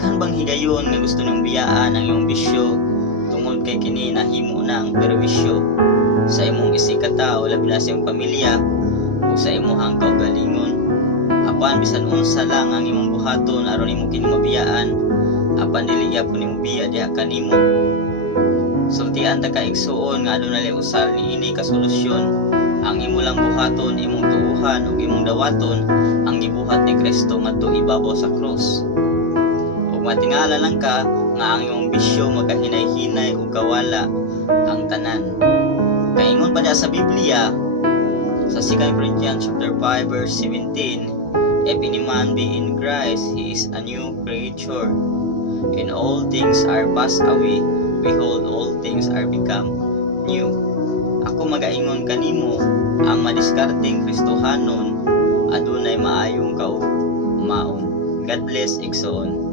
daghan bang higayon nga gusto nang biyaan ang iyong bisyo tungod kay kini nahimo na ang perwisyo sa imong isikataw labi na sa iyong pamilya o sa imong kaugalingon. Apan bisan unsa lang ang imong buhaton aron imo kini mabiyaan, apan dili gyapon nimo biya diha kanimo. Sultian ta ka igsuon nga adunay usal niini ka solusyon. Ang imo lang buhaton, imong tuuhan ug imong dawaton ang gibuhat ni Kristo ngadto ibabaw sa krus. Ug matingala lang ka nga ang imong bisyo magahinay-hinay ug kawala ang tanan. Kaingon pa sa Biblia sa 2 Corinthians chapter 5 verse 17, if any man be in Christ, he is a new creature. And all things are passed away, behold, all things are become new. Ako magaingon kanimo, ang madiskarteng Kristohanon adunay maayong maon. God bless, igsoon.